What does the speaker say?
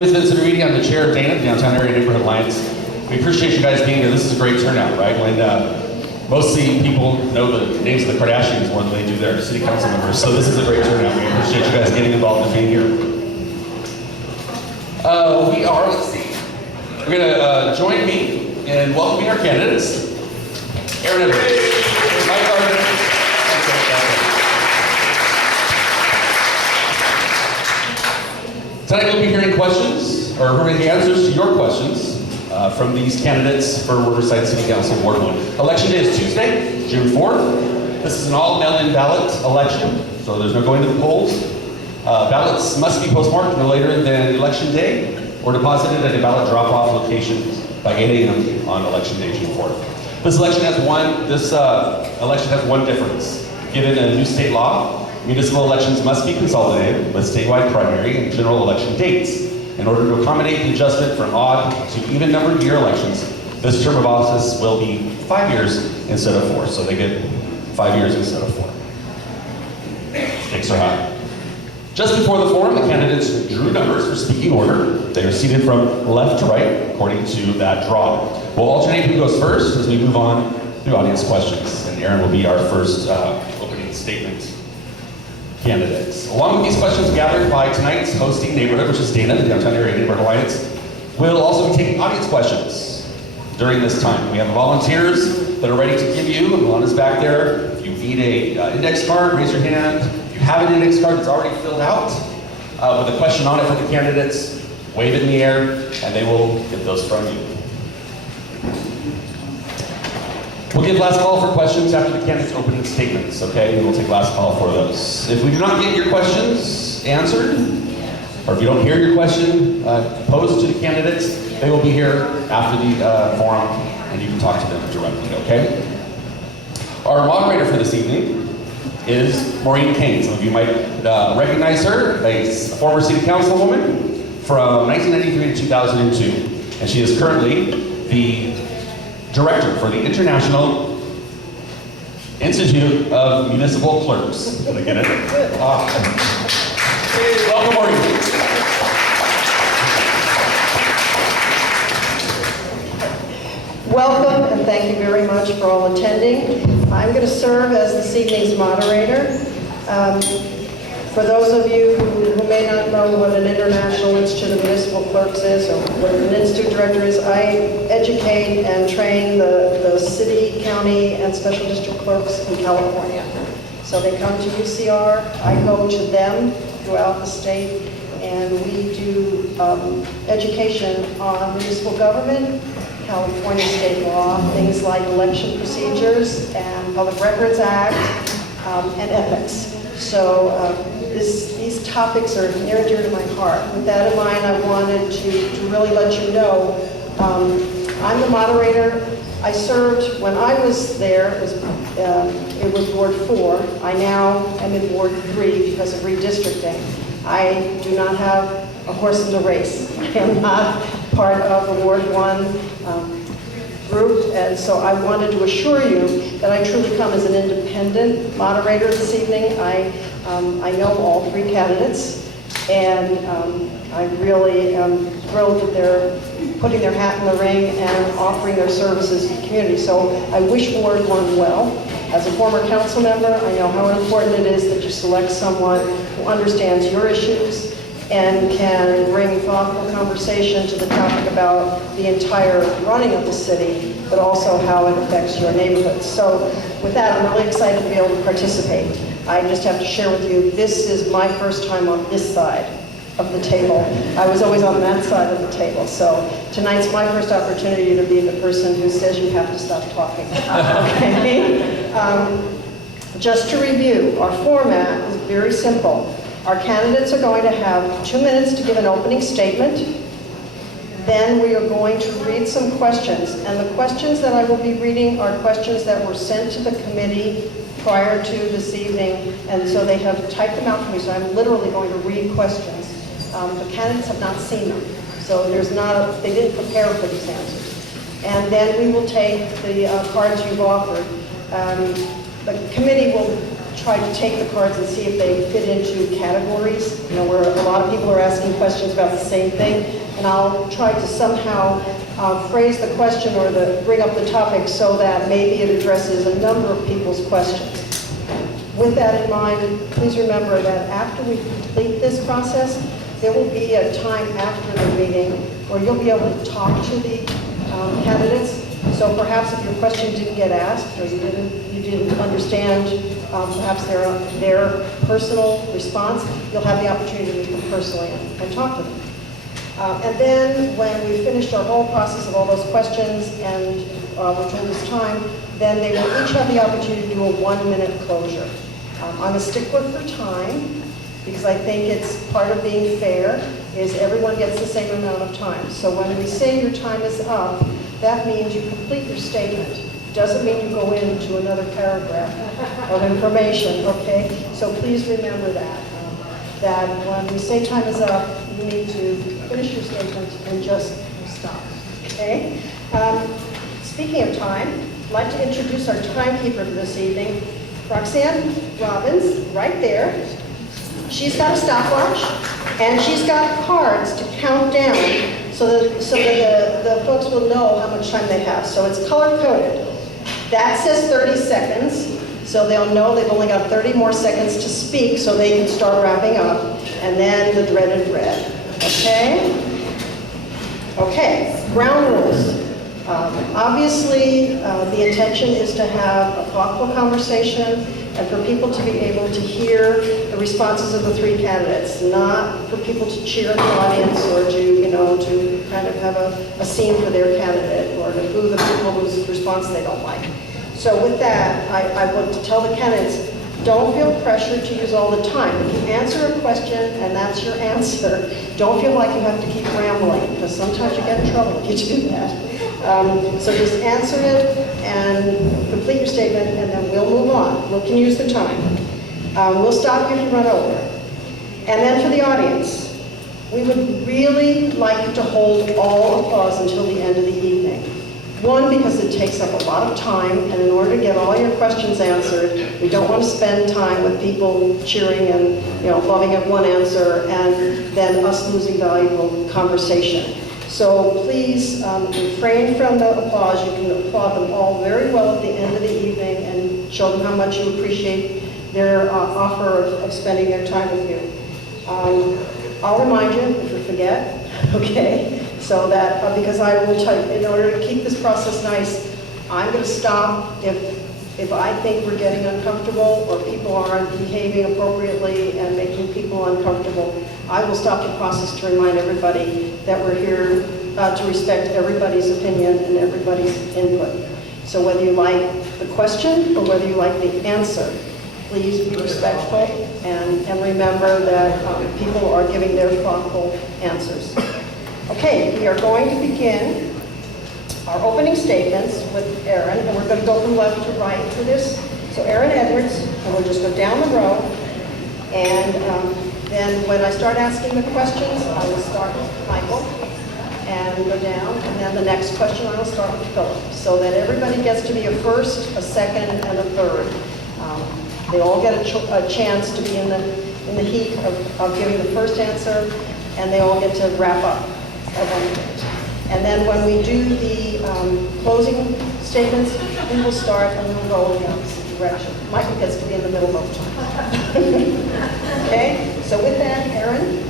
Visitor meeting. I'm the chair of Dana, the Downtown Area Neighborhood Alliance. We appreciate you guys being here. This is a great turnout, right? When mostly people know the names of the Kardashians more than they do their city council members. So this is a great turnout. We appreciate you guys getting involved and being here. Let's see. We're gonna join me in welcoming our candidates. Aaron Edwards, Mike Gardner. Tonight we'll be hearing questions, or hearing the answers to your questions from these candidates for Riverside City Council Ward 1. Election day is Tuesday, June 4th. This is an all mail-in ballot election, so there's no going to the polls. Ballots must be postmarked no later than election day or deposited at a ballot drop-off location by 8 a.m. on election day, June 4th. This election has one difference. Given a new state law, municipal elections must be consolidated with statewide primary and general election dates. In order to accommodate the adjustment from odd to even numbered year elections, this term of office will be 5 years instead of 4. So they get 5 years instead of 4. Stakes are high. Just before the forum, the candidates drew numbers for speaking order. They are seated from left to right according to that draw. We'll alternate who goes first as we move on through audience questions. And Aaron will be our first opening statement candidates. Along with these questions gathered by tonight's hosting neighborhood, which is Dana, the Downtown Area Neighborhood Alliance, we'll also be taking audience questions during this time. We have volunteers that are ready to give you, and Alana's back there. If you need a index card, raise your hand. If you have an index card that's already filled out with a question on it for the candidates, wave it in the air, and they will get those from you. We'll give last call for questions after the candidates' opening statements, okay? And we'll take last call for those. If we do not get your questions answered, or if you don't hear your question posed to the candidates, they will be here after the forum, and you can talk to them directly, okay? Our moderator for this evening is Maureen Kane. Some of you might recognize her, a former city councilwoman from 1993 to 2002. And she is currently the director for the International Institute of Municipal Clerks. Did I get it? Welcome, Maureen. Welcome, and thank you very much for all attending. I'm going to serve as this evening's moderator. For those of you who may not know what an International Institute of Municipal Clerks is, or what an institute director is, I educate and train the city, county, and special district clerks in California. So they come to UCR, I go to them throughout the state, and we do education on municipal government, California state law, things like election procedures and Public Records Act, and ethics. So these topics are near and dear to my heart. With that in mind, I wanted to really let you know, I'm the moderator. I served, when I was there, it was Ward 4. I now am in Ward 3 because of redistricting. I do not have a horse in the race. I am not part of the Ward 1 group, and so I wanted to assure you that I truly come as an independent moderator this evening. I know all 3 candidates, and I really am thrilled that they're putting their hat in the ring and offering their services to the community. So I wish Ward 1 well. As a former council member, I know how important it is that you select someone who understands your issues and can bring thoughtful conversation to the topic about the entire running of the city, but also how it affects your neighborhood. So with that, I'm really excited to be able to participate. I just have to share with you, this is my first time on this side of the table. I was always on that side of the table. So tonight's my first opportunity to be the person who says you have to stop talking. Okay? Just to review, our format is very simple. Our candidates are going to have 2 minutes to give an opening statement. Then we are going to read some questions. And the questions that I will be reading are questions that were sent to the committee prior to this evening. And so they have typed them out for me. So I'm literally going to read questions. The candidates have not seen them. So they didn't prepare for these answers. And then we will take the cards you've offered. The committee will tried to take the cards and see if they fit into categories, you know, where a lot of people are asking questions about the same thing. And I'll try to somehow phrase the question or bring up the topic so that maybe it addresses a number of people's questions. With that in mind, please remember that after we complete this process, there will be a time after the meeting where you'll be able to talk to the candidates. So perhaps if your question didn't get asked or you didn't understand perhaps their personal response, you'll have the opportunity to meet them personally and talk to them. And then when we finished our whole process of all those questions and we're told it's time, then they will each have the opportunity to do a 1-minute closure. I'm a stickler for time because I think it's part of being fair is everyone gets the same amount of time. So when we say your time is up, that means you complete your statement. Doesn't mean you go into another paragraph of information, okay? So please remember that. That when we say time is up, you need to finish your statement and just stop, okay? Speaking of time, I'd like to introduce our timekeeper for this evening, Roxanne Robbins, right there. She's got a stopwatch, and she's got cards to count down so that the folks will know how much time they have. So it's color-coded. That says 30 seconds, so they'll know they've only got 30 more seconds to speak so they can start wrapping up, and then the dreaded red, okay? Okay, ground rules. Obviously, the intention is to have a thoughtful conversation and for people to be able to hear the responses of the 3 candidates, not for people to cheer in the audience or to, you know, to kind of have a scene for their candidate or to boo the people whose response they don't like. So with that, I want to tell the candidates, don't feel pressured to use all the time. If you answer a question and that's your answer, don't feel like you have to keep rambling, because sometimes you get in trouble if you do that. So just answer it and complete your statement, and then we'll move on. We can use the time. We'll stop you if you run over. And then for the audience, we would really like you to hold all applause until the end of the evening. One, because it takes up a lot of time, and in order to get all your questions answered, we don't want to spend time with people cheering and, you know, loving at one answer and then us losing valuable conversation. So please refrain from the applause. You can applaud them all very well at the end of the evening and show them how much you appreciate their offer of spending their time with you. I'll remind you if you forget, okay? So that, because I will tell you, in order to keep this process nice, I'm going to stop if I think we're getting uncomfortable or people aren't behaving appropriately and making people uncomfortable. I will stop the process to remind everybody that we're here to respect everybody's opinion and everybody's input. So whether you like the question or whether you like the answer, please be respectful and remember that people are giving their thoughtful answers. Okay, we are going to begin our opening statements with Aaron, and we're going to go from left to right for this. So Aaron Edwards, and we'll just go down the row, and then when I start asking the questions, I will start with Michael and go down, and then the next question I will start with Philip, so that everybody gets to be a first, a second, and a third. They all get a chance to be in the heat of giving the first answer, and they all get to wrap up. And then when we do the closing statements, we will start and we'll go in the opposite direction. Michael gets to be in the middle both times. Okay, so with that, Aaron,